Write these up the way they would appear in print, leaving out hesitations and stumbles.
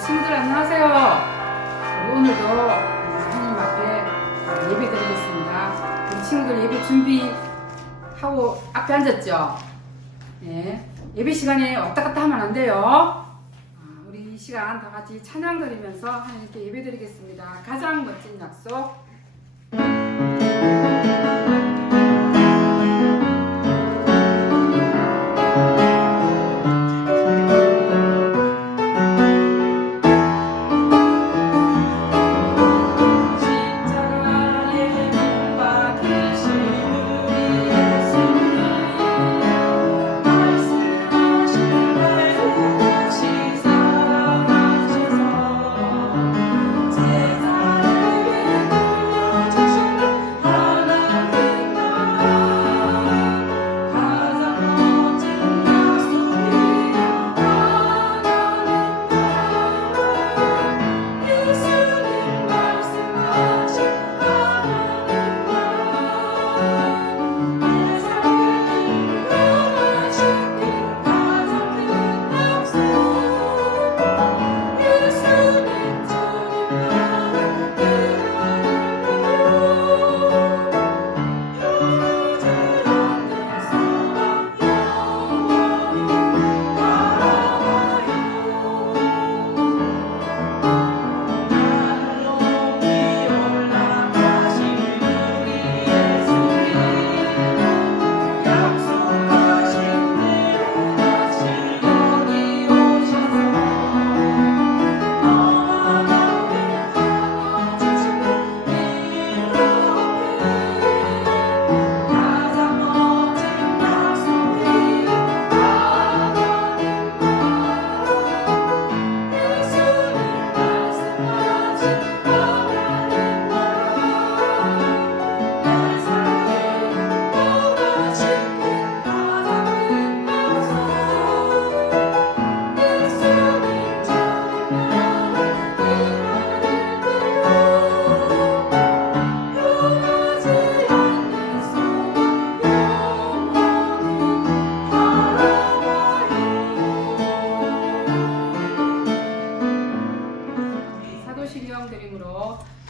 우리 친구들 안녕하세요. 우리 오늘도 하나님 앞에 예배 드리겠습니다. 우리 친구들 예배 준비하고 앞에 앉았죠? 네. 예배 시간에 왔다 갔다 하면 안 돼요. 우리 이 시간 다 같이 찬양 드리면서 하나님께 예배 드리겠습니다. 가장 멋진 약속.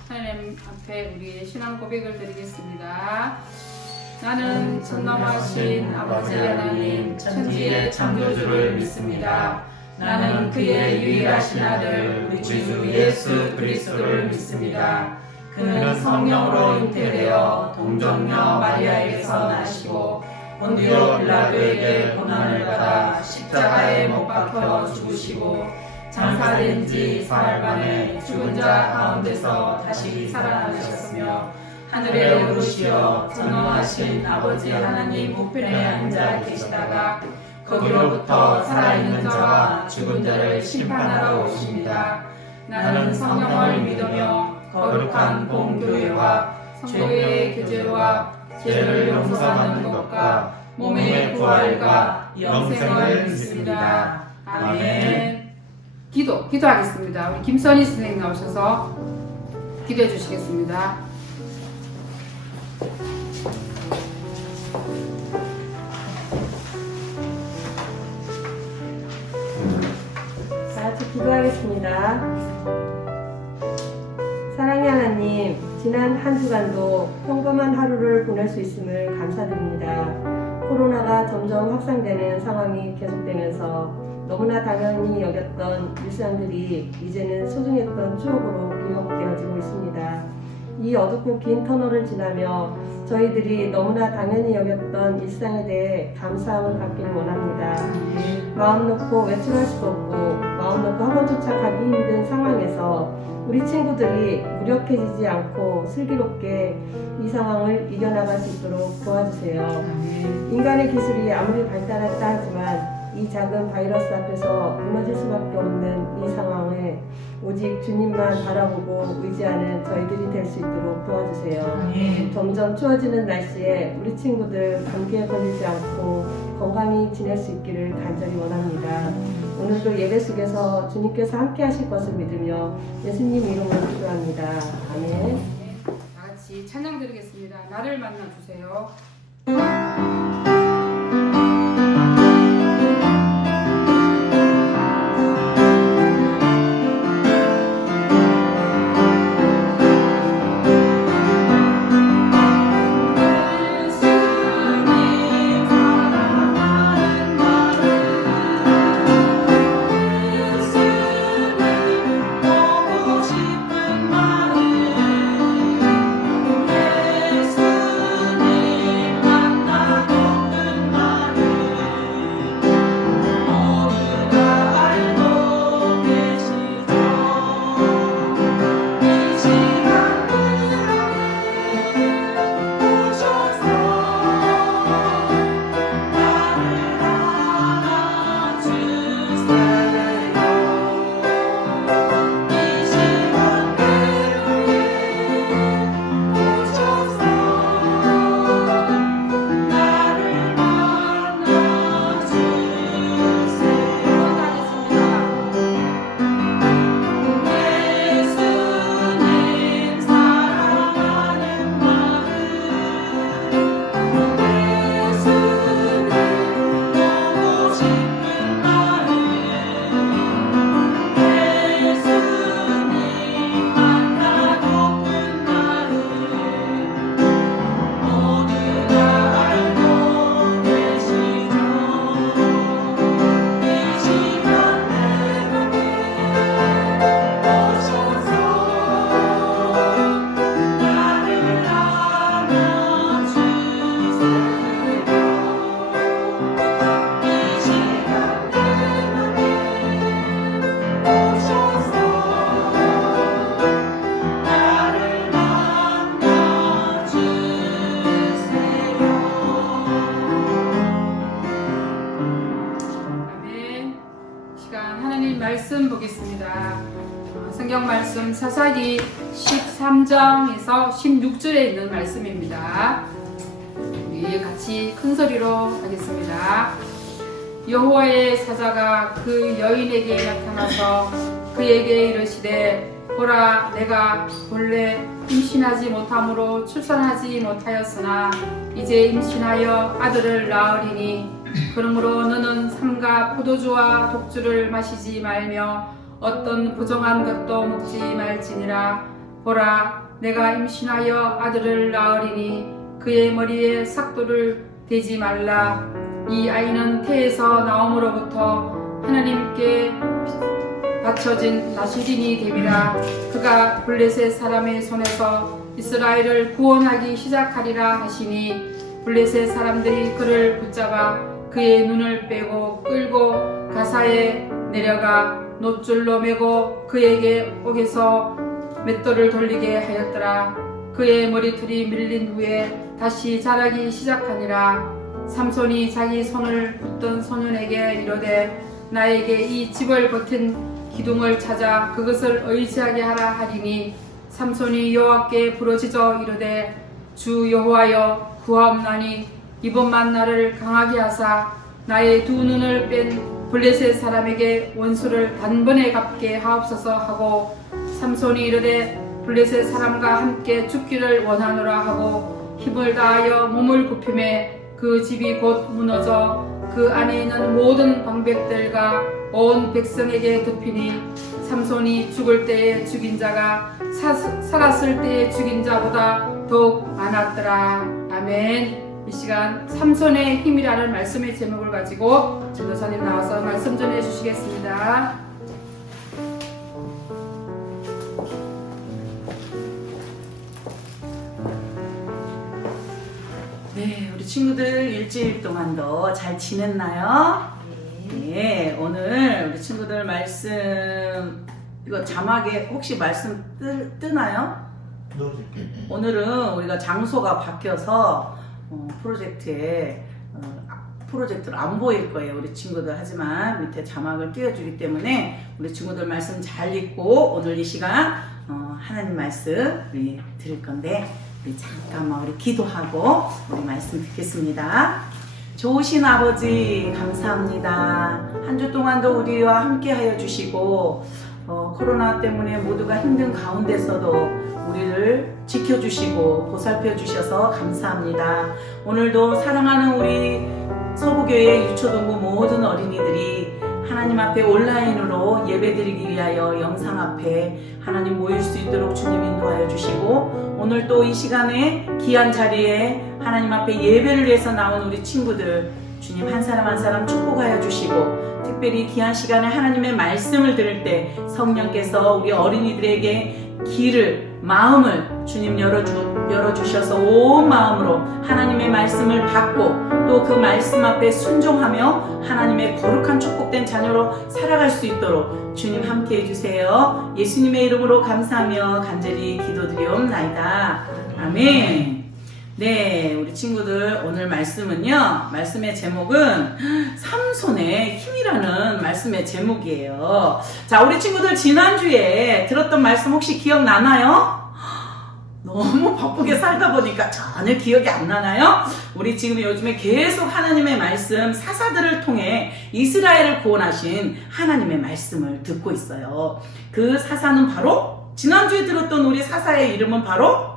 하나님 앞에 우리의 신앙 고백을 드리겠습니다. 나는 전능하신 아버지 하나님 천지의 창조주를 믿습니다. 나는 그의 유일하신 아들 우리 주 예수 그리스도를 믿습니다. 그는 성령으로 잉태되어 동정녀 마리아에게서 나시고 본디오 빌라도에게 고난을 받아 십자가에 못 박혀 죽으시고 장사된 지 사흘 만에 죽은 자 가운데서 다시 살아나셨으며 하늘에 오르시어 전능하신 아버지 하나님 우편에 앉아 계시다가 거기로부터 살아있는 자와 죽은 자를 심판하러 오십니다. 나는 성령을 믿으며 거룩한 공교회와 성도의 교제와 죄를 용서하는 것과 몸의 부활과 영생을 믿습니다. 아멘. 기도하겠습니다. 우리 김선희 선생님 나오셔서 기도해 주시겠습니다. 다 같이 기도하겠습니다. 사랑의 하나님, 지난 한 주간도 평범한 하루를 보낼 수 있음을 감사드립니다. 코로나가 점점 확산되는 상황이 계속되면서 너무나 당연히 여겼던 일상들이 이제는 소중했던 추억으로 기억되어지고 있습니다. 이 어둡고 긴 터널을 지나며 저희들이 너무나 당연히 여겼던 일상에 대해 감사함을 갖기를 원합니다. 마음 놓고 외출할 수도 없고 마음 놓고 학원조차 가기 힘든 상황에서 우리 친구들이 무력해지지 않고 슬기롭게 이 상황을 이겨나갈 수 있도록 도와주세요. 인간의 기술이 아무리 발달했다 하지만 이 작은 바이러스 앞에서 무너질 수밖에 없는 이 상황을 오직 주님만 바라보고 의지하는 저희들이 될 수 있도록 도와주세요. 점점 추워지는 날씨에 우리 친구들 감기에 걸리지 않고 건강히 지낼 수 있기를 간절히 원합니다. 오늘도 예배 속에서 주님께서 함께 하실 것을 믿으며 예수님 이름으로 기도합니다. 아멘. 다 같이 찬양 드리겠습니다. 나를 만나 주세요. 보겠습니다. 성경 말씀 사사기 13장에서 16절에 있는 말씀입니다. 우리 같이 큰 소리로 하겠습니다. 여호와의 사자가 그 여인에게 나타나서 그에게 이르시되 보라, 내가 본래 임신하지 못함으로 출산하지 못하였으나 이제 임신하여 아들을 낳으리니 그러므로 너는 삼가 포도주와 독주를 마시지 말며 어떤 부정한 것도 먹지 말지니라. 보라, 내가 임신하여 아들을 낳으리니 그의 머리에 삭도를 대지 말라. 이 아이는 태에서 나옴으로부터 하나님께 바쳐진 나시린이 됨이라. 그가 블레셋 사람의 손에서 이스라엘을 구원하기 시작하리라 하시니 블레셋 사람들이 그를 붙잡아 그의 눈을 빼고 끌고 가사에 내려가 놋줄로 매고 그에게 옥에서 맷돌을 돌리게 하였더라. 그의 머리털이 밀린 후에 다시 자라기 시작하니라. 삼손이 자기 손을 붙든 소년에게 이르되 나에게 이 집을 버틴 기둥을 찾아 그것을 의지하게 하라 하리니 삼손이 여호와께 부르짖어 이르되 주 여호와여 구하옵나니 이번만 나를 강하게 하사 나의 두 눈을 뺀 블레셋 사람에게 원수를 단번에 갚게 하옵소서 하고 삼손이 이르되 블레셋 사람과 함께 죽기를 원하노라 하고 힘을 다하여 몸을 굽히매 그 집이 곧 무너져 그 안에 있는 모든 방백들과 온 백성에게 덮이니 삼손이 죽을 때에 죽인 자가 살았을 때에 죽인 자보다 더욱 많았더라. 아멘. 이 시간 삼손의 힘이라는 말씀의 제목을 가지고 전도사님 나와서 말씀 전해 주시겠습니다. 네, 우리 친구들 일주일 동안도 잘 지냈나요? 네, 오늘 우리 친구들 말씀 이거 자막에 혹시 말씀 뜨나요? 오늘은 우리가 장소가 바뀌어서 프로젝트로 안 보일 거예요, 우리 친구들. 하지만 밑에 자막을 띄워주기 때문에 우리 친구들 말씀 잘 읽고 오늘 이 시간 하나님 말씀 우리 들을 건데 우리 잠깐만 우리 기도하고 우리 말씀 듣겠습니다. 좋으신 아버지 감사합니다. 한 주 동안도 우리와 함께 하여 주시고 코로나 때문에 모두가 힘든 가운데서도 우리를 지켜주시고 보살펴 주셔서 감사합니다. 오늘도 사랑하는 우리 서부교회 유초동부 모든 어린이들이 하나님 앞에 온라인으로 예배드리기 위하여 영상 앞에 하나님 모일 수 있도록 주님 인도하여 주시고 오늘 또 이 시간에 귀한 자리에 하나님 앞에 예배를 위해서 나온 우리 친구들 주님 한 사람 한 사람 축복하여 주시고 특별히 귀한 시간에 하나님의 말씀을 들을 때 성령께서 우리 어린이들에게 길을 마음을 주님 열어주셔서 온 마음으로 하나님의 말씀을 받고 또 그 말씀 앞에 순종하며 하나님의 거룩한 축복된 자녀로 살아갈 수 있도록 주님 함께 해주세요. 예수님의 이름으로 감사하며 간절히 기도드리옵나이다. 아멘. 네, 우리 친구들 오늘 말씀은요, 말씀의 제목은 삼손의 힘이라는 말씀의 제목이에요. 자, 우리 친구들 지난주에 들었던 말씀 혹시 기억나나요? 너무 바쁘게 살다 보니까 전혀 기억이 안 나나요? 우리 지금 요즘에 계속 하나님의 말씀, 사사들을 통해 이스라엘을 구원하신 하나님의 말씀을 듣고 있어요. 그 사사는 바로 지난주에 들었던 우리 사사의 이름은 바로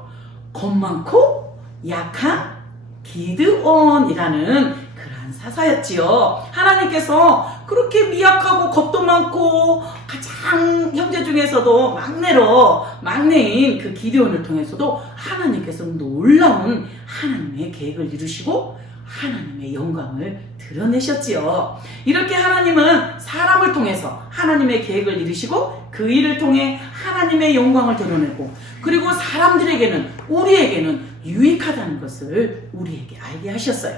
겁 많고 약한 기드온이라는 그러한 사사였지요. 하나님께서 그렇게 미약하고 겁도 많고 가장 형제 중에서도 막내인 그 기드온을 통해서도 하나님께서 놀라운 하나님의 계획을 이루시고 하나님의 영광을 드러내셨지요. 이렇게 하나님은 사람을 통해서 하나님의 계획을 이루시고 그 일을 통해 하나님의 영광을 드러내고 그리고 사람들에게는 우리에게는 유익하다는 것을 우리에게 알게 하셨어요.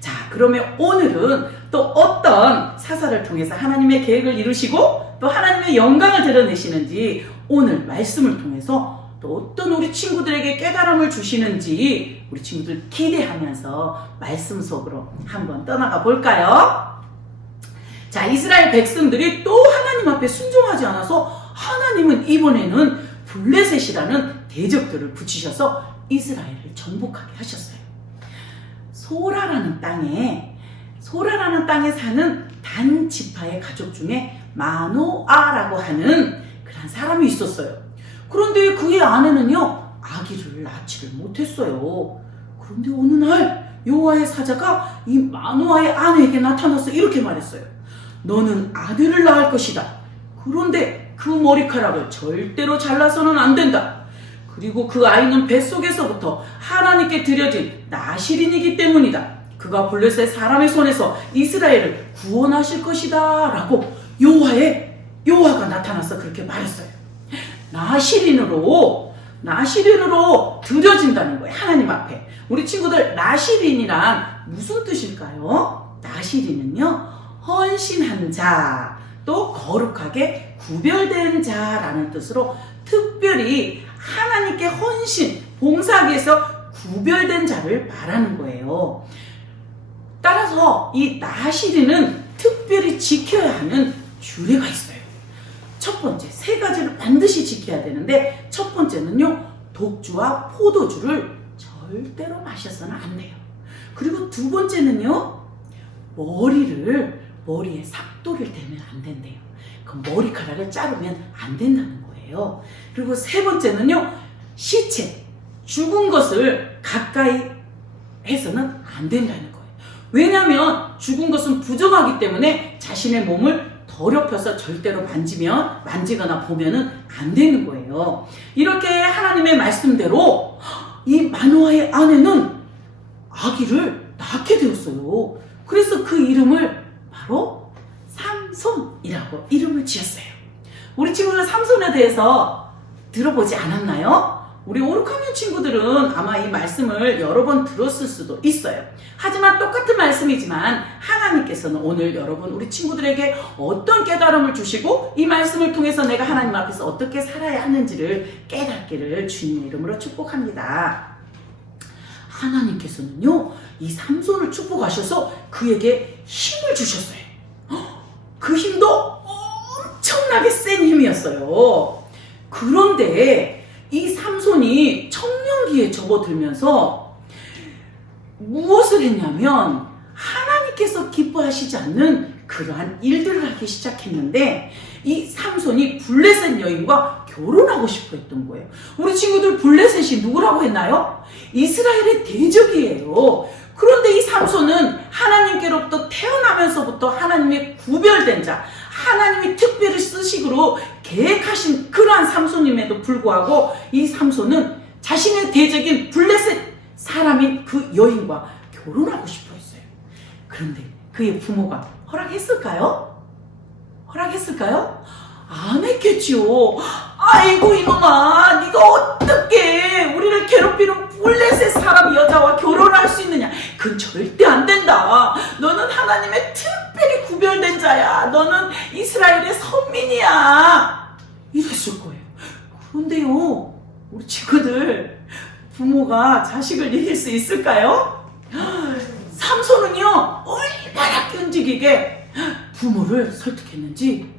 자, 그러면 오늘은 또 어떤 사사를 통해서 하나님의 계획을 이루시고 또 하나님의 영광을 드러내시는지 오늘 말씀을 통해서 또 어떤 우리 친구들에게 깨달음을 주시는지 우리 친구들 기대하면서 말씀 속으로 한번 떠나가 볼까요? 자, 이스라엘 백성들이 또 하나님 앞에 순종하지 않아서 하나님은 이번에는 블레셋이라는 대적들을 붙이셔서 이스라엘을 정복하게 하셨어요. 소라라는 땅에 사는 단 지파의 가족 중에 마노아라고 하는 그런 사람이 있었어요. 그런데 그의 아내는요, 아기를 낳지를 못했어요. 그런데 어느 날 여호와의 사자가 이 마노아의 아내에게 나타나서 이렇게 말했어요. 너는 아들을 낳을 것이다. 그런데 그 머리카락을 절대로 잘라서는 안 된다. 그리고 그 아이는 뱃속에서부터 하나님께 드려진 나실인이기 때문이다. 그가 블레셋 사람의 손에서 이스라엘을 구원하실 것이다. 라고 여호와가 나타나서 그렇게 말했어요. 나실인으로 드려진다는 거예요. 하나님 앞에. 우리 친구들, 나실인이란 무슨 뜻일까요? 나실인은요, 헌신한 자, 또 거룩하게 구별된 자라는 뜻으로 특별히 하나님께 헌신, 봉사하기 위해서 구별된 자를 말하는 거예요. 따라서 이 나실인은 특별히 지켜야 하는 규례가 있어요. 첫 번째, 세 가지를 반드시 지켜야 되는데, 첫 번째는요, 독주와 포도주를 절대로 마셔서는 안 돼요. 그리고 두 번째는요, 머리에 삭도를 대면 안 된대요. 그 머리카락을 자르면 안 된다는 거예요. 그리고 세 번째는요, 시체, 죽은 것을 가까이 해서는 안 된다는 거예요. 왜냐하면 죽은 것은 부정하기 때문에 자신의 몸을 더럽혀서 절대로 만지거나 보면은 안 되는 거예요. 이렇게 하나님의 말씀대로 이 마노아의 아내는 아기를 낳게 되었어요. 그래서 그 이름을 바로 삼손이라고 이름을 지었어요. 우리 친구들 삼손에 대해서 들어보지 않았나요? 우리 5, 6학년 친구들은 아마 이 말씀을 여러 번 들었을 수도 있어요. 하지만 똑같은 말씀이지만 하나님께서는 오늘 여러분 우리 친구들에게 어떤 깨달음을 주시고 이 말씀을 통해서 내가 하나님 앞에서 어떻게 살아야 하는지를 깨닫기를 주님의 이름으로 축복합니다. 하나님께서는요, 이 삼손을 축복하셔서 그에게 힘을 주셨어요. 그 힘도 엄청나게 센 힘이었어요. 그런데 이 삼손이 청년기에 접어들면서 무엇을 했냐면 하나님께서 기뻐하시지 않는 그러한 일들을 하기 시작했는데, 이 삼손이 블레셋 여인과 결혼하고 싶어 했던 거예요. 우리 친구들, 블레셋이 누구라고 했나요? 이스라엘의 대적이에요. 그런데 이 삼손은 하나님께로부터 태어나면서부터 하나님의 구별된 자, 하나님이 특별히 쓰시기로 계획하신 그러한 삼손임에도 불구하고 이 삼손은 자신의 대적인 블레셋 사람인 그 여인과 결혼하고 싶어 했어요. 그런데 그의 부모가 허락했을까요? 안 했겠지요. 아이고 이놈아, 네가 어떻게 우리를 괴롭히는 블레셋 사람 여자와 결혼할 수 있느냐. 그건 절대 안 된다. 너는 하나님의 특별히 구별된 자야. 너는 이스라엘의 선민이야. 이랬을 거예요. 그런데요, 우리 친구들, 부모가 자식을 이길 수 있을까요? 삼손은요, 얼마나 끈질기게 부모를 설득했는지,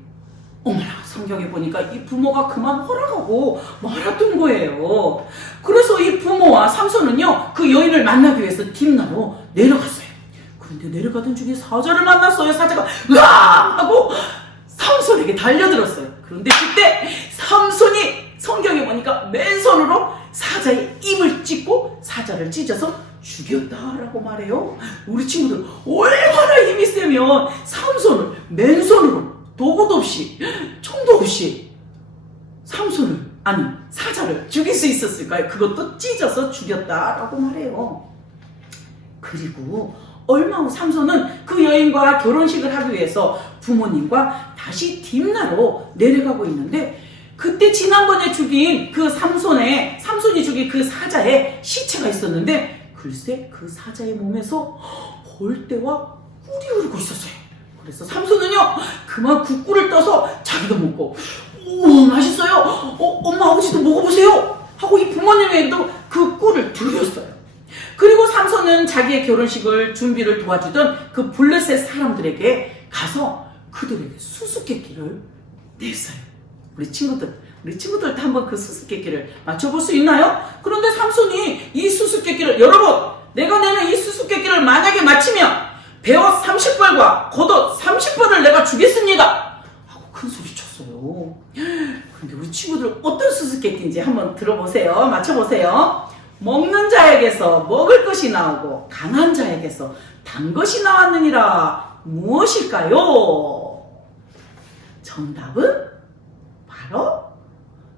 어머나, 성경에 보니까 이 부모가 그만 허락하고 말았던 거예요. 그래서 이 부모와 삼손은요, 그 여인을 만나기 위해서 딥나로 내려갔어요. 그런데 내려가던 중에 사자를 만났어요. 사자가 으아! 하고 삼손에게 달려들었어요. 그런데 그때 삼손이 성경에 보니까 맨손으로 사자의 입을 찢고 사자를 찢어서 죽였다라고 말해요. 우리 친구들, 얼마나 힘이 세면 삼손을 맨손으로 도구도 없이 총도 없이 사자를 죽일 수 있었을까요? 그것도 찢어서 죽였다라고 말해요. 그리고 얼마 후 삼손은 그 여인과 결혼식을 하기 위해서 부모님과 다시 딥나로 내려가고 있는데, 그때 지난번에 죽인 그 삼손이 죽인 그 사자의 시체가 있었는데, 글쎄 그 사자의 몸에서 벌떼와 꿀이 흐르고 있었어요. 그래서 삼손은요, 그만 그 꿀을 떠서 자기도 먹고, 오 맛있어요, 엄마 아버지도 먹어보세요 하고 이 부모님에게도 그 꿀을 드렸어요. 그리고 삼손은 자기의 결혼식을 준비를 도와주던 그 블레셋 사람들에게 가서 그들에게 수수께끼를 냈어요. 우리 친구들도 한번 그 수수께끼를 맞춰볼 수 있나요? 그런데 삼손이 이 수수께끼를, 여러분, 내가 내는 이 수수께끼를 만약에 맞히면 배옷 30벌과 겉옷 30벌을 내가 주겠습니다 하고 큰 소리 쳤어요. 그런데 우리 친구들 어떤 수수께끼인지 한번 들어보세요. 맞춰보세요. 먹는 자에게서 먹을 것이 나오고 강한 자에게서 단 것이 나왔느니라. 무엇일까요? 정답은 바로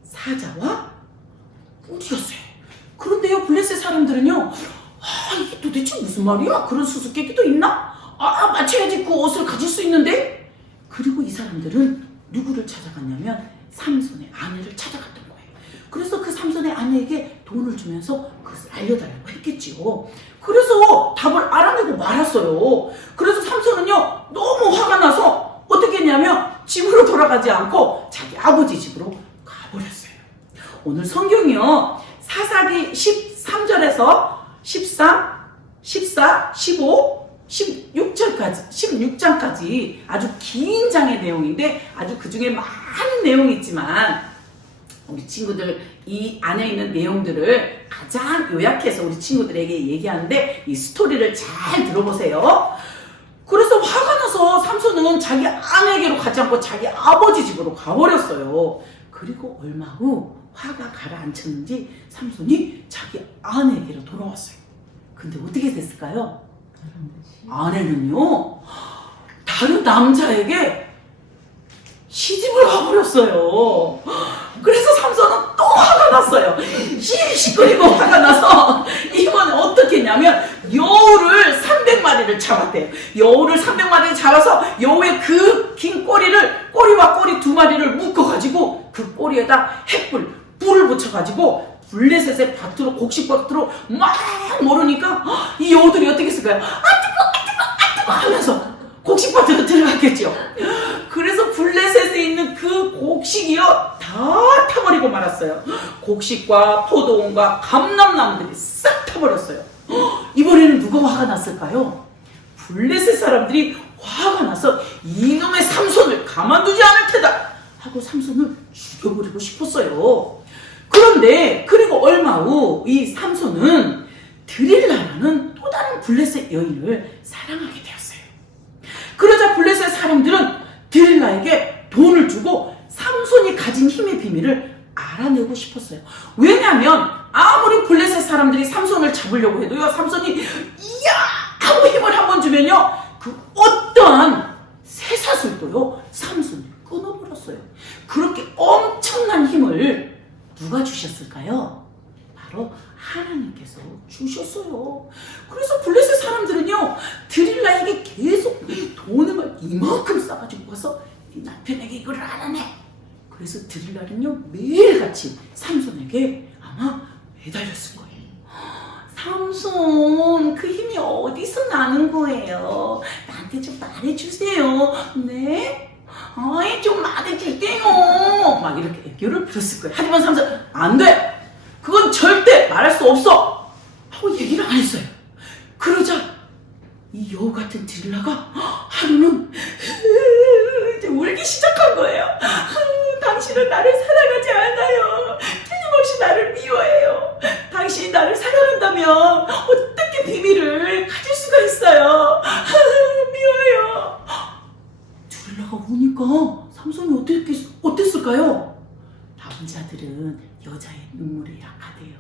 사자와 꿀이었어요. 그런데요, 블레셋 사람들은요, 이게 도대체 무슨 말이야? 그런 수수께끼도 있나? 맞춰야지 그 옷을 가질 수 있는데? 그리고 이 사람들은 누구를 찾아갔냐면 삼손의 아내를 찾아갔던 거예요. 그래서 그 삼손의 아내에게 돈을 주면서 그것을 알려달라고 했겠지요. 그래서 답을 알아내고 말았어요. 그래서 삼손은요, 너무 화가 나서 어떻게 했냐면 집으로 돌아가지 않고 자기 아버지 집으로 가버렸어요. 오늘 성경이요, 사사기 13절에서 13, 14, 15, 16장까지 아주 긴 장의 내용인데, 아주 그 중에 많은 내용이 있지만 우리 친구들 이 안에 있는 내용들을 가장 요약해서 우리 친구들에게 얘기하는데, 이 스토리를 잘 들어보세요. 그래서 화가 나서 삼손은 자기 아내에게로 가지 않고 자기 아버지 집으로 가버렸어요. 그리고 얼마 후 화가 가라앉혔는지 삼손이 자기 아내에게로 돌아왔어요. 근데 어떻게 됐을까요? 아내는요, 다른 남자에게 시집을 가버렸어요. 그래서 삼손은 또 화가 났어요. 시끄리고 화가 나서 이번에 어떻게 했냐면 여우를 300마리를 잡았대요. 여우를 300마리를 잡아서 여우의 그 긴 꼬리와 꼬리 2마리를 묶어가지고 그 꼬리에다 불을 붙여가지고 블레셋의 밭으로, 곡식밭으로 막 모르니까 이 여우들이 어떻게 했을까요? 뜨거 하면서 곡식밭으로 들어갔겠죠. 그래서 블레셋에 있는 그 곡식이요, 다 타버리고 말았어요. 곡식과 포도원과 감람나무들이 싹 타버렸어요. 이번에는 누가 화가 났을까요? 블레셋 사람들이 화가 나서 이놈의 삼손을 가만두지 않을 테다 하고 삼손을 죽여버리고 싶었어요. 그런데 그리고 얼마 후 이 삼손은 드릴라라는 또 다른 블레셋 여인을 사랑하게 되었어요. 그러자 블레셋 사람들은 드릴라에게 돈을 주고 삼손이 가진 힘의 비밀을 알아내고 싶었어요. 왜냐하면 아무리 블레셋 사람들이 삼손을 잡으려고 해도요, 삼손이 이야 하고 힘을 한번 주면요, 그 어떠한 쇠사슬도요 삼손을 끊어버렸어요. 그렇게 엄청난 힘을 누가 주셨을까요? 바로 하나님께서 주셨어요. 그래서 블레셋 사람들은요, 드릴라에게 계속 돈을 막 이만큼 싸가지고 가서 남편에게 이걸 알아내. 그래서 드릴라는요, 매일같이 삼손에게 아마 매달렸을 거예요. 삼손, 그 힘이 어디서 나는 거예요? 나한테 좀 말해주세요. 네? 좀 말해주세요. 막 이렇게 애교를 부렸을 거예요. 하지만 삼손, 안 돼! 그건 절대 말할 수 없어! 하고 얘기를 안 했어요. 그러자 이 여우 같은 드릴라가 하루는 이제 울기 시작한 거예요. 당신은 나를 사랑하지 않아요. 끊임없이 나를 미워해요. 당신이 나를 사랑한다면 어떻게 비밀을 가질 수가 있어요. 미워요. 드릴라가 우니까 삼손이 어땠을까요? 남자들은 여자의 눈물이 약하대요.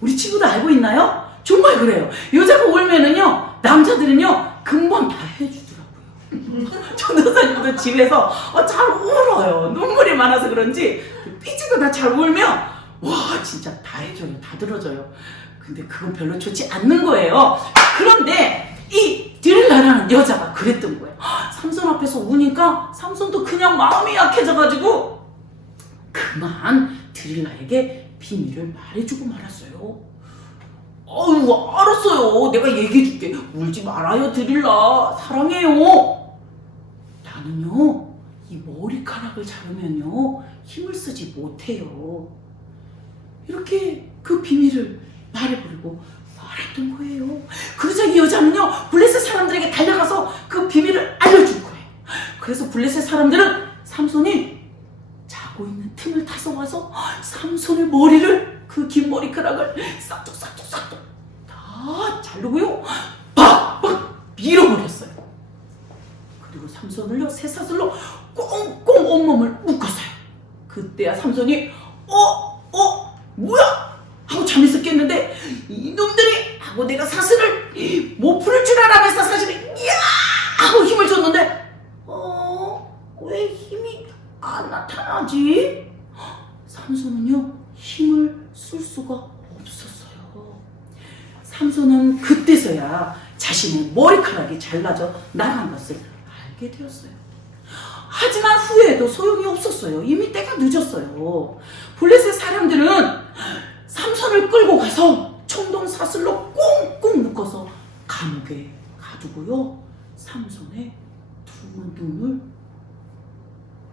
우리 친구도 알고 있나요? 정말 그래요. 여자가 울면은요, 남자들은요 금방 다 해주더라고요. 전도사님도 집에서 잘 울어요. 눈물이 많아서 그런지 삐지거나 잘 울면 와 진짜 다 해줘요. 다 들어줘요. 근데 그건 별로 좋지 않는 거예요. 그런데 이 드릴라라는 여자가 그랬던 거예요. 삼손 앞에서 우니까 삼손도 그냥 마음이 약해져가지고 그만 드릴라에게 비밀을 말해주고 말았어요. 알았어요. 내가 얘기해줄게. 울지 말아요, 드릴라. 사랑해요. 나는요, 이 머리카락을 자르면요, 힘을 쓰지 못해요. 이렇게 그 비밀을 말해버리고 말았던 거예요. 그러자 이 여자는요, 블레셋 사람들에게 달려가서 그 비밀을 알려준 거예요. 그래서 블레셋 사람들은 삼손이 자고 있는 틈을 타서 와서 삼손의 머리를, 그 긴 머리카락을 싹둑싹둑싹둑 다 자르고요, 빡빡 밀어버렸어요. 그리고 삼손을요, 쇠사슬로 꽁꽁 온몸을 묶었어요. 그때야 삼손이 뭐야? 하고 잠에서 깼는데, 이놈들이 하고 내가 사슬을 못 풀을 줄 알아면서 사실은 이야 하고 힘을 줬는데 왜 힘이 안 나타나지? 삼손은요, 힘을 쓸 수가 없었어요. 삼손은 그때서야 자신의 머리카락이 잘라져 나간 것을 알게 되었어요. 하지만 후회해도 소용이 없었어요. 이미 때가 늦었어요. 블레셋 사람들은 삼손을 끌고 가서 청동 사슬로 꽁꽁 묶어서 감옥에 가두고요, 삼손의 두 눈을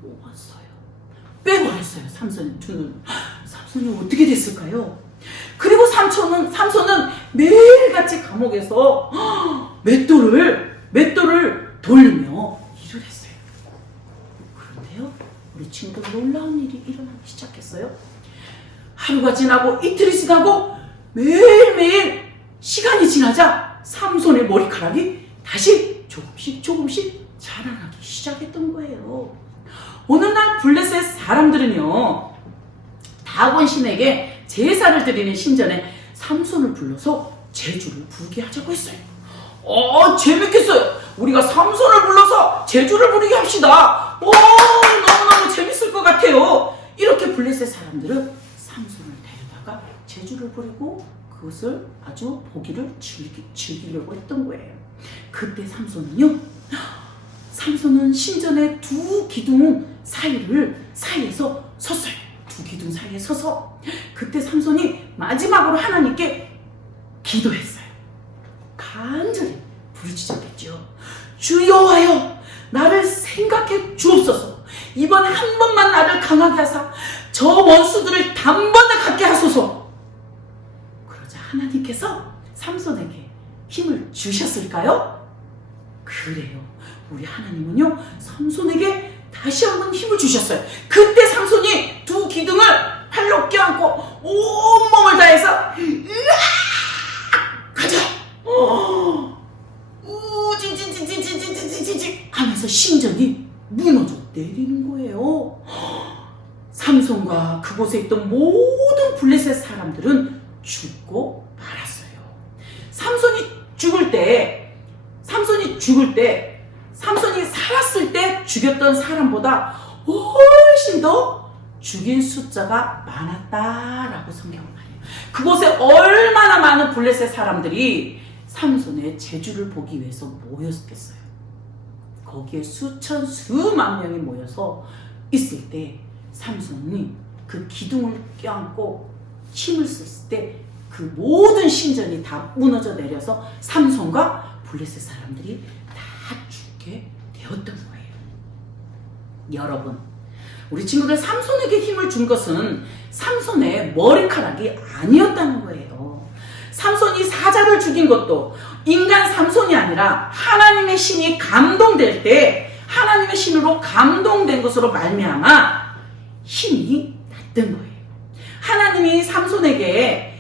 뽑았어요. 빼버렸어요. 삼손의 두 눈. 삼손이 어떻게 됐을까요? 그리고 삼손은 매일같이 감옥에서 맷돌을 돌리며 일을 했어요. 그런데요, 우리 친구들 놀라운 일이 일어나기 시작했어요. 하루가 지나고 이틀이 지나고 매일매일 시간이 지나자 삼손의 머리카락이 다시 조금씩 자라나기 시작했던 거예요. 어느 날 블레셋 사람들은요, 다곤 신에게 제사를 드리는 신전에 삼손을 불러서 제주를 부르게 하자고 했어요. 재밌겠어요. 우리가 삼손을 불러서 제주를 부르게 합시다. 너무너무 재밌을 것 같아요. 이렇게 블레셋 사람들은 삼손을 데려다가 제주를 부리고 그것을 아주 보기를 즐기려고 했던 거예요. 그때 삼손은 신전의 두 기둥 사이에서 섰어요. 두 기둥 사이에 서서 그때 삼손이 마지막으로 하나님께 기도했어요. 간절히 부르짖었겠죠. 주여와여, 나를 생각해 주옵소서. 이번에 한 번만 나를 강하게 하사 저 원수들을 단번에 갖게 하소서. 그러자 하나님께서 삼손에게 힘을 주셨을까요? 그래요. 우리 하나님은요, 삼손에게 다시 한번 힘을 주셨어요. 그때 삼손이 두 기둥을 팔로 껴안고 온몸을 다해서 가자! 우지지지지지지지지지 하면서 신전이 무너져 내리는 거예요. 삼손과 그곳에 있던 모든 블레셋 사람들은 죽고 말았어요. 삼손이 죽을 때 삼손이 살았을 때 죽였던 사람보다 훨씬 더 죽인 숫자가 많았다라고 성경은 말해요. 그곳에 얼마나 많은 블레셋 사람들이 삼손의 제주를 보기 위해서 모였겠어요. 거기에 수만 명이 모여서 있을 때 삼손이 그 기둥을 껴안고 힘을 썼을 때 그 모든 신전이 다 무너져 내려서 삼손과 블레셋 사람들이 다 죽게 되었던 거예요. 여러분, 우리 친구들 삼손에게 힘을 준 것은 삼손의 머리카락이 아니었다는 거예요. 삼손이 사자를 죽인 것도 인간 삼손이 아니라 하나님의 신이 감동될 때 하나님의 신으로 감동된 것으로 말미암아 힘이 났던 거예요. 하나님이 삼손에게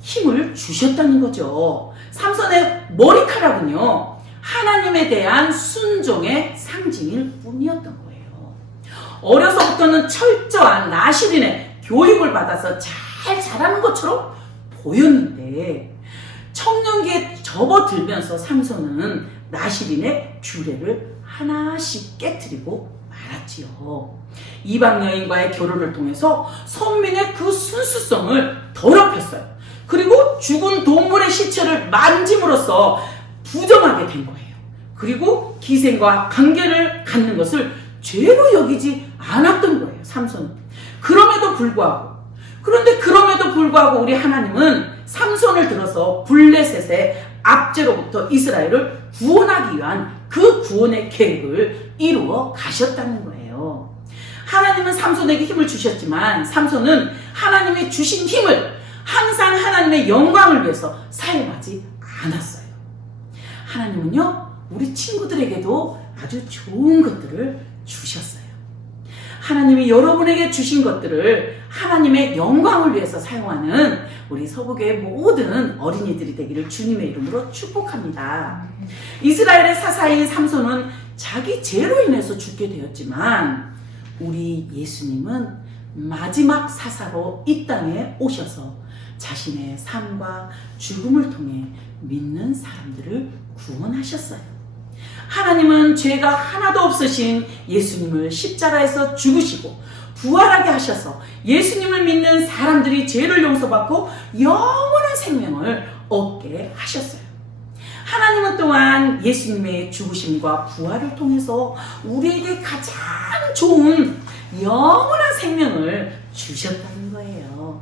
힘을 주셨다는 거죠. 삼손의 머리카락은요, 하나님에 대한 순종의 상징일 뿐이었던 거예요. 어려서부터는 철저한 나실인의 교육을 받아서 잘 자라는 것처럼 보였는데 청년기에 접어들면서 삼손은 나실인의 규례를 하나씩 깨트리고 말았지요. 이방 여인과의 결혼을 통해서 선민의 그 순수성을 더럽혔어요. 그리고 죽은 동물의 시체를 만짐으로써 부정하게 된 거예요. 그리고 기생과 관계를 갖는 것을 죄로 여기지 않았던 거예요, 삼손은. 그럼에도 불구하고 우리 하나님은 삼손을 들어서 블레셋의 압제로부터 이스라엘을 구원하기 위한 그 구원의 계획을 이루어 가셨다는 거예요. 하나님은 삼손에게 힘을 주셨지만 삼손은 하나님이 주신 힘을 항상 하나님의 영광을 위해서 사용하지 않았어요. 하나님은요, 우리 친구들에게도 아주 좋은 것들을 주셨어요. 하나님이 여러분에게 주신 것들을 하나님의 영광을 위해서 사용하는 우리 서부교의 모든 어린이들이 되기를 주님의 이름으로 축복합니다. 이스라엘의 사사인 삼손은 자기 죄로 인해서 죽게 되었지만 우리 예수님은 마지막 사사로 이 땅에 오셔서 자신의 삶과 죽음을 통해 믿는 사람들을 구원하셨어요. 하나님은 죄가 하나도 없으신 예수님을 십자가에서 죽으시고 부활하게 하셔서 예수님을 믿는 사람들이 죄를 용서받고 영원한 생명을 얻게 하셨어요. 하나님은 또한 예수님의 죽으심과 부활을 통해서 우리에게 가장 좋은 영원한 생명을 주셨다는 거예요.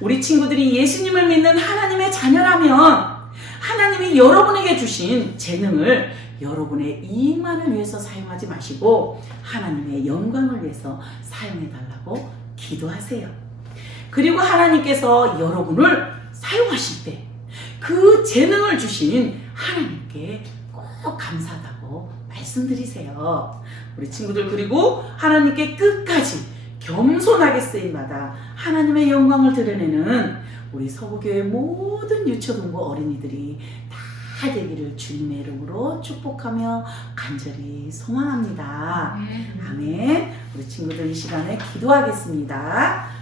우리 친구들이 예수님을 믿는 하나님의 자녀라면 하나님이 여러분에게 주신 재능을 여러분의 이익만을 위해서 사용하지 마시고 하나님의 영광을 위해서 사용해달라고 기도하세요. 그리고 하나님께서 여러분을 사용하실 때 그 재능을 주신 하나님께 꼭 감사하다고 말씀드리세요. 우리 친구들, 그리고 하나님께 끝까지 겸손하게 쓰임받아 하나님의 영광을 드러내는 우리 서부교회 모든 유초동부 어린이들이 다 되기를 주님의 이름으로 축복하며 간절히 소망합니다. 아멘. 우리 친구들 이 시간에 기도하겠습니다.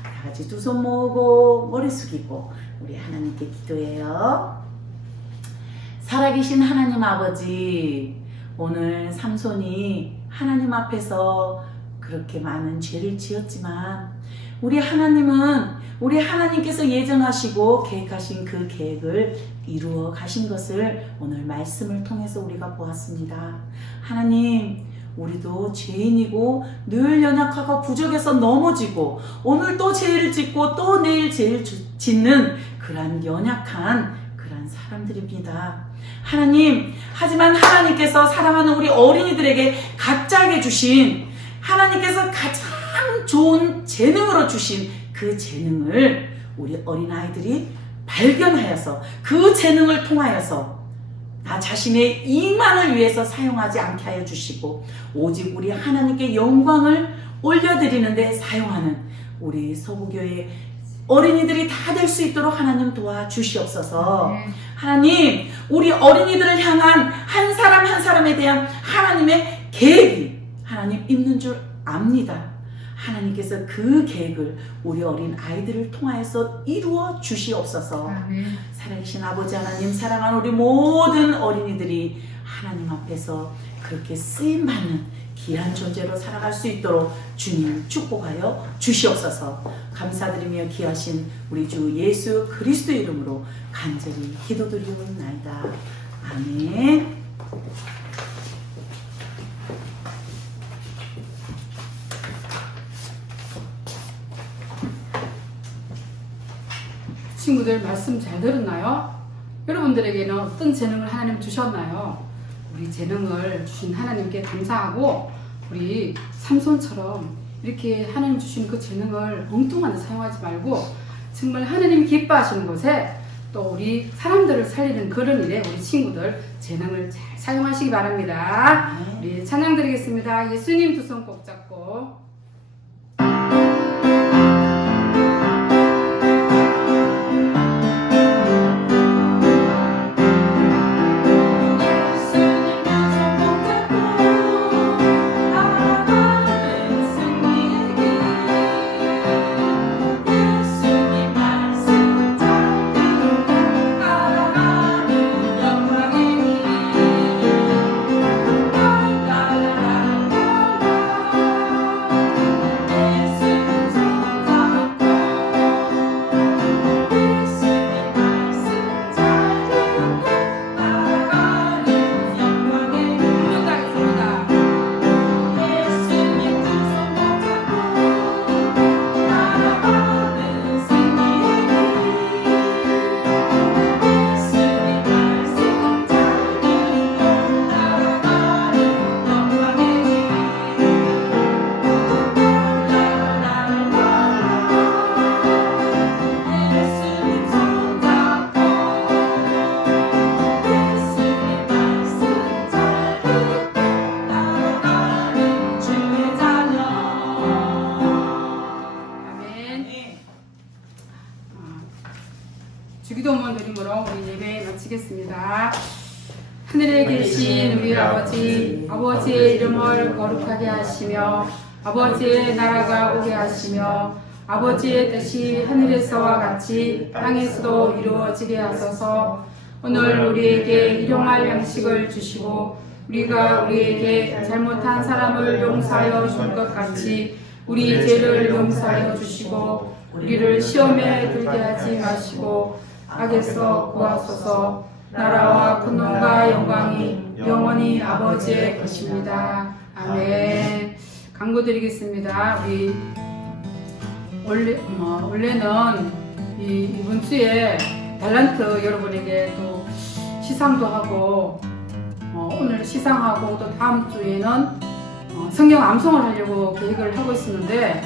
다 같이 두 손 모으고 머리 숙이고 우리 하나님께 기도해요. 살아계신 하나님 아버지, 오늘 삼손이 하나님 앞에서 그렇게 많은 죄를 지었지만 우리 하나님께서 예정하시고 계획하신 그 계획을 이루어 가신 것을 오늘 말씀을 통해서 우리가 보았습니다. 하나님, 우리도 죄인이고 늘 연약하고 부족해서 넘어지고 오늘 또 죄를 짓고 또 내일 죄를 짓는 그런 연약한 그런 사람들입니다. 하나님, 하지만 하나님께서 사랑하는 우리 어린이들에게 각자에게 주신, 하나님께서 가장 좋은 재능으로 주신 그 재능을 우리 어린아이들이 발견하여서 그 재능을 통하여서 나 자신의 이익만을 위해서 사용하지 않게 하여 주시고 오직 우리 하나님께 영광을 올려드리는데 사용하는 우리 서부교회 어린이들이 다 될 수 있도록 하나님 도와주시옵소서. 하나님, 우리 어린이들을 향한 한 사람 한 사람에 대한 하나님의 계획이 하나님 있는 줄 압니다. 하나님께서 그 계획을 우리 어린 아이들을 통하여서 이루어 주시옵소서. 살아계신 아버지 하나님, 사랑하는 우리 모든 어린이들이 하나님 앞에서 그렇게 쓰임받는 귀한 존재로 살아갈 수 있도록 주님 축복하여 주시옵소서. 감사드리며 귀하신 우리 주 예수 그리스도의 이름으로 간절히 기도드리옵나이다. 아멘. 친구들 말씀 잘 들었나요? 여러분들에게는 어떤 재능을 하나님 주셨나요? 우리 재능을 주신 하나님께 감사하고 우리 삼손처럼 이렇게 하나님 주신 그 재능을 엉뚱한 데 사용하지 말고 정말 하나님 기뻐하시는 곳에 또 우리 사람들을 살리는 그런 일에 우리 친구들 재능을 잘 사용하시기 바랍니다. 우리 찬양 드리겠습니다. 예수님 두 손 꼭 잡고 기도문 드림으로 우리 예배 마치겠습니다. 하늘에 계신 우리 아버지의 이름을 거룩하게 하시며 아버지의 나라가 오게 하시며 아버지의 뜻이 하늘에서와 같이 땅에서도 이루어지게 하소서. 오늘 우리에게 일용할 양식을 주시고 우리가 우리에게 잘못한 사람을 용서하여 줄 것 같이 우리 죄를 용서하여 주시고 우리를 시험에 들게 하지 마시고 악에서 구하소서. 나라와 권능과 영광이 영원히 아버지의 것입니다. 아멘. 강구드리겠습니다. 우리 원래는 이번 주에 달란트 여러분에게 또 시상도 하고 오늘 시상하고 또 다음 주에는 성경 암송을 하려고 계획을 하고 있었는데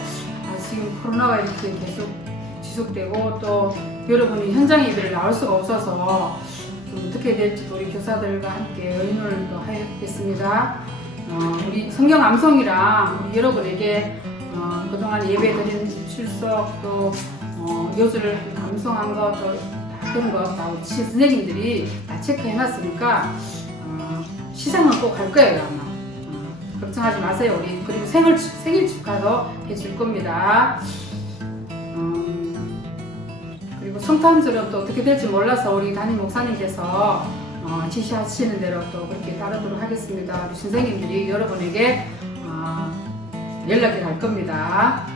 지금 코로나가 이렇게 계속 지속되고 또 여러분이 현장 예배를 나올 수가 없어서 좀 어떻게 될지 우리 교사들과 함께 의논을 또 하겠습니다. 우리 성경 암송이랑 우리 여러분에게 그동안 예배 드린 출석 또 요절을 암송한 것 그런 거 다 우리 선생님들이 다 체크해놨으니까 시상은 꼭 할 거예요 아마. 걱정하지 마세요. 우리 그리고 생일 축하도 해줄 겁니다. 그리고 성탄절은 또 어떻게 될지 몰라서 우리 담임 목사님께서 지시하시는 대로 또 그렇게 따르도록 하겠습니다. 우리 선생님들이 여러분에게 연락이 갈 겁니다.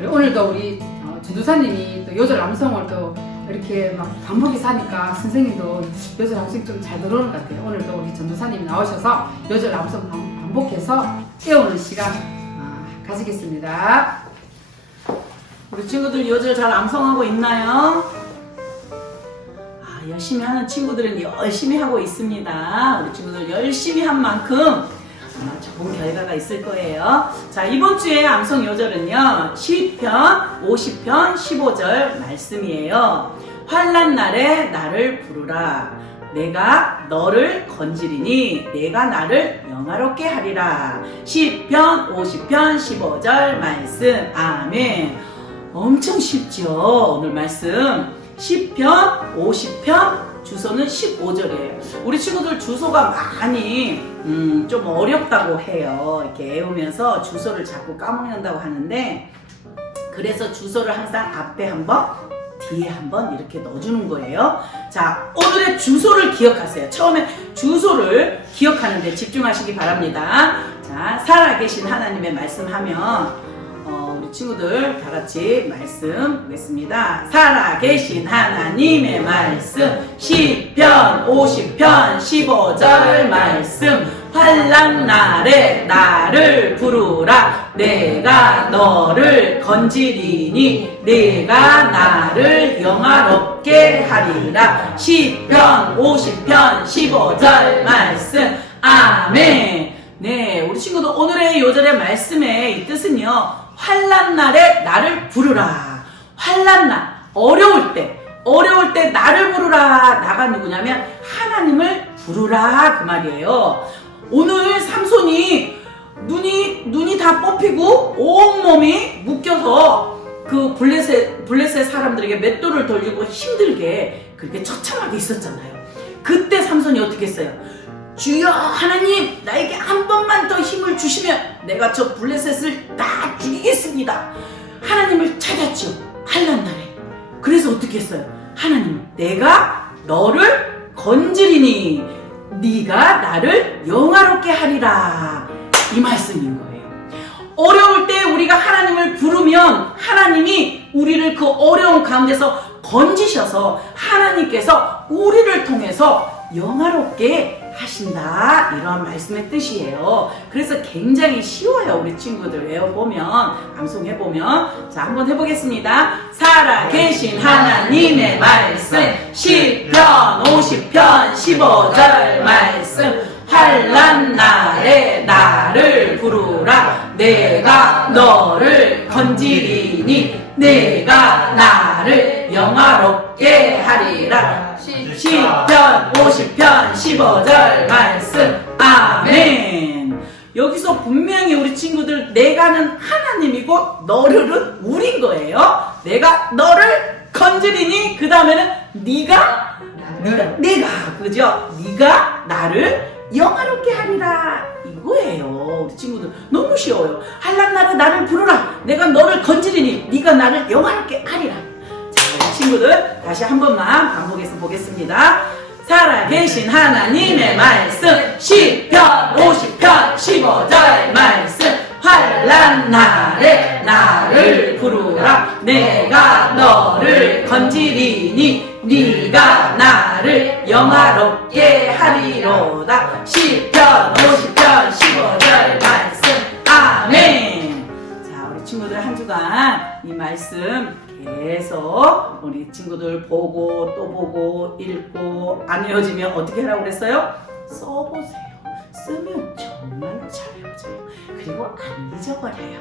오늘도 우리 전도사님이 또 요절 암송을 또 이렇게 막 반복해서 하니까 선생님도 요절 암송이 좀 잘 들어오는 것 같아요. 오늘도 우리 전도사님이 나오셔서 요절 암송 반복해서 깨우는 시간 가지겠습니다. 우리 친구들 요절 잘 암송하고 있나요? 열심히 하는 친구들은 열심히 하고 있습니다. 우리 친구들 열심히 한 만큼 아마 좋은 결과가 있을 거예요. 자, 이번 주에 암송 요절은요, 시편 50편 15절 말씀이에요. 환난 날에 나를 부르라. 내가 너를 건지리니 내가 나를 영화롭게 하리라. 시편 50편 15절 말씀. 아멘. 엄청 쉽죠? 오늘 말씀. 시편 50편 주소는 15절이에요. 우리 친구들 주소가 많이 좀 어렵다고 해요. 이렇게 외우면서 주소를 자꾸 까먹는다고 하는데, 그래서 주소를 항상 앞에 한번 뒤에 한번 이렇게 넣어주는 거예요. 자, 오늘의 주소를 기억하세요. 처음에 주소를 기억하는데 집중하시기 바랍니다. 자, 살아계신 하나님의 말씀하면 우리 친구들 다 같이 말씀 보겠습니다. 살아계신 하나님의 말씀. 시편 50편 15절 말씀. 환난 날에 나를 부르라. 내가 너를 건지리니 내가 나를 영화롭게 하리라. 시편 50편 15절 말씀. 아멘. 네, 우리 친구들 오늘의 요절의 말씀의 이 뜻은요, 환난 날에 나를 부르라. 환난 날, 어려울 때 나를 부르라. 나가 누구냐면 하나님을 부르라 그 말이에요. 오늘 삼손이 눈이 다 뽑히고 온몸이 묶여서 그 블레셋 사람들에게 맷돌을 돌리고 힘들게 그렇게 처참하게 있었잖아요. 그때 삼손이 어떻게 했어요? 주여 하나님, 나에게 한 번만 더 힘을 주시면 내가 저 블레셋을 다 죽이겠습니다. 하나님을 찾았죠, 환난 날에. 그래서 어떻게 했어요? 하나님, 내가 너를 건지리니 네가 나를 영화롭게 하리라. 이 말씀인 거예요. 어려울 때 우리가 하나님을 부르면 하나님이 우리를 그 어려운 가운데서 건지셔서 하나님께서 우리를 통해서 영화롭게 하신다, 이런 말씀의 뜻이에요. 그래서 굉장히 쉬워요. 우리 친구들 외워보면, 암송해보면. 자, 한번 해보겠습니다. 살아계신 하나님의 말씀. 시편 50편 15절 말씀. 환난 날에 나를 부르라. 내가 너를 건지리니 내가 나를 영화롭게 하리라. 시편 50편 15절 말씀. 아멘. 여기서 분명히 우리 친구들, 내가는 하나님이고 너를은 우린 거예요. 내가 너를 건드리니 그 다음에는 네가 내가 그죠? 네가 나를 영화롭게 하리라 이거예요. 우리 친구들 너무 쉬워요. 할란나라 나를 부르라. 내가 너를 건드리니 네가 나를 영화롭게 하리라. 자, 우리 친구들 다시 한 번만 반복해서 보겠습니다. 살아계신 하나님의 말씀 시편 50편 15절 말씀 환난 날에 나를 부르라. 내가 너를 건지리니 네가 나를 영화롭게 하리로다. 시편 50편 15절 말씀 아멘. 자, 우리 친구들 한 주간 이 말씀 계속 우리 친구들 보고 또 보고 읽고 안 외워지면 어떻게 하라고 그랬어요? 써보세요. 쓰면 정말로 잘 외워져요. 그리고 안 잊어버려요.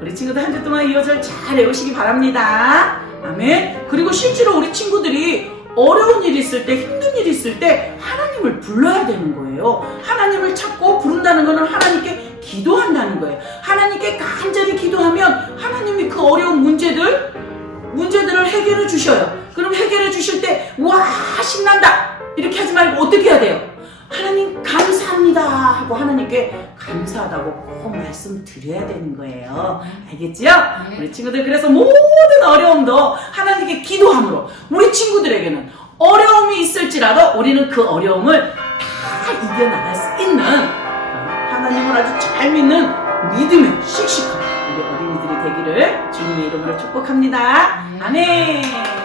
우리 친구들 한 주 동안 이 5절 잘 외우시기 바랍니다. 아멘. 그리고 실제로 우리 친구들이 어려운 일이 있을 때, 힘든 일이 있을 때 하나님을 불러야 되는 거예요. 하나님을 찾고 부른다는 것은 하나님께 기도한다는 거예요. 하나님께 간절히 기도하면 하나님이 그 어려운 문제들을 해결해 주셔요. 그럼 해결해 주실 때 와 신난다 이렇게 하지 말고 어떻게 해야 돼요? 하나님 감사합니다 하고 하나님께 감사하다고 꼭 말씀드려야 되는 거예요. 알겠죠? 네. 우리 친구들 그래서 모든 어려움도 하나님께 기도함으로 우리 친구들에게는 어려움이 있을지라도 우리는 그 어려움을 다 이겨나갈 수 있는 하나님을 아주 잘 믿는 믿음의 씩씩한 우리 어린이들이 되기를 주님의 이름으로 축복합니다. 아멘.